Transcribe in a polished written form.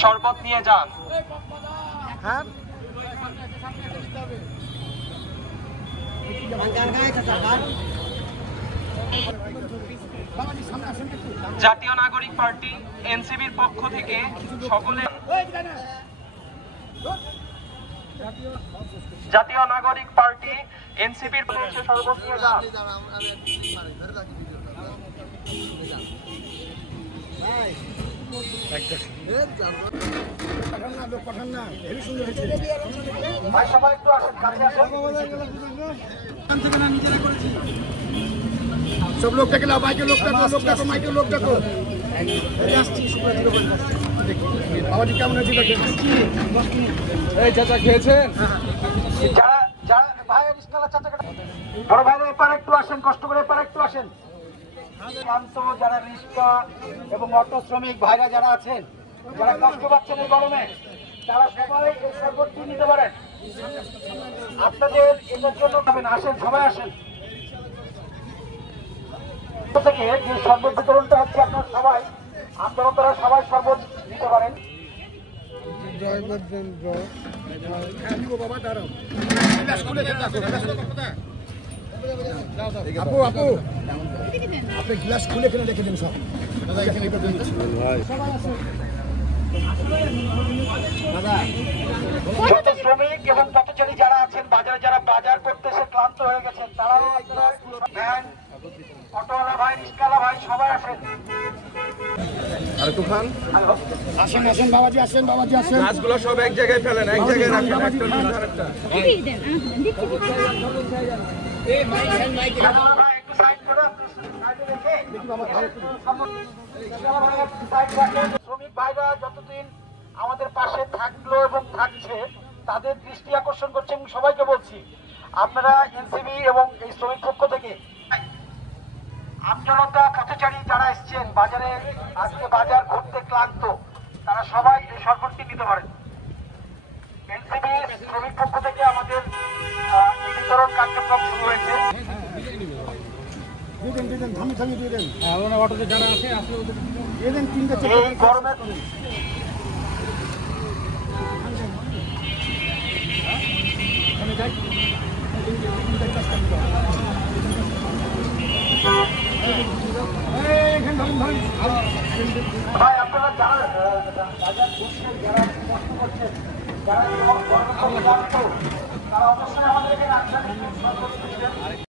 শরবত নিয়ে যান। হ্যাঁ জাতীয় নাগরিক পার্টি এনসিবির পক্ষ থেকে সকলে জাতীয় নাগরিক পার্টি এনসিপির শরবত নিয়ে যান। ভাই সবাই একটু আসেন, কাছে আসেন। সব লোক দেখে নাও, মাইকের লোক দেখো, লোক দেখো, মাইকের লোক দেখো। বাবাজি কেমন আছে দেখেন। এই চাচা খেয়েছেন? যারা যারা ভাইয়ের ইস্কালা চাচাকে বড় ভাইরা এপারে একটু আসেন, কষ্ট করে এপারে একটু আসেন। ক্লান্ত যারা রিক্সা এবং অটো শ্রমিক ভাইরা যারা আছেন, যারা কষ্ট পাচ্ছেন এই গরমে, তারা সবাই এই শরবতটি নিতে পারেন। আপনাদের এটার জন্য পাবেন, আসেন সবাই আসেন। থেকে যে শরবত বিতরণটা হচ্ছে আপনারা সবাই সবাই শরবত নিতে পারেন। আপু আপু আপনি গ্লাস খুলে এখানে রেখে দিন সব। যত শ্রমিক এবং পথচারী যারা আছেন, বাজারে যারা বাজার করতে এসে ক্লান্ত হয়ে গেছেন, তারা ভ্যান, অটোওয়ালা ভাই, রিক্সাওয়ালা ভাই সবাই আসেন। আর একটু খান। আসেন আসেন বাবাজি, আসেন বাবাজি, আসেন। গাছগুলো সব এক জায়গায় ফেলেন, এক জায়গায় রাখেন একটা আরেকটা। শ্রমিক ভাইরা যতদিন আমাদের পাশে থাকলো এবং থাকছে, তাদের দৃষ্টি আকর্ষণ করছে এবং সবাইকে বলছি, আপনারা এনসিবি এবং এই শ্রমিক পক্ষ থেকে আমজনতা পথচারী যারা এসছেন বাজারে, আজকে বাজার ঘুরতে ক্লান্ত, তারা সবাই এই শরবতটি নিতে পারেন। এনসিবি শ্রমিক পক্ষ থেকে আমাদের এই বিতরণ কার্যক্রম শুরু হয়েছে। অটোতে যারা আছে দিয়ে দেন, তিনটে এই গরমে ভাই আপনারা যারা বাজার ঘুরছেন, যারা কষ্ট করছেন, যারা তারা অবশ্যই আমাদের এখানে আসবেন।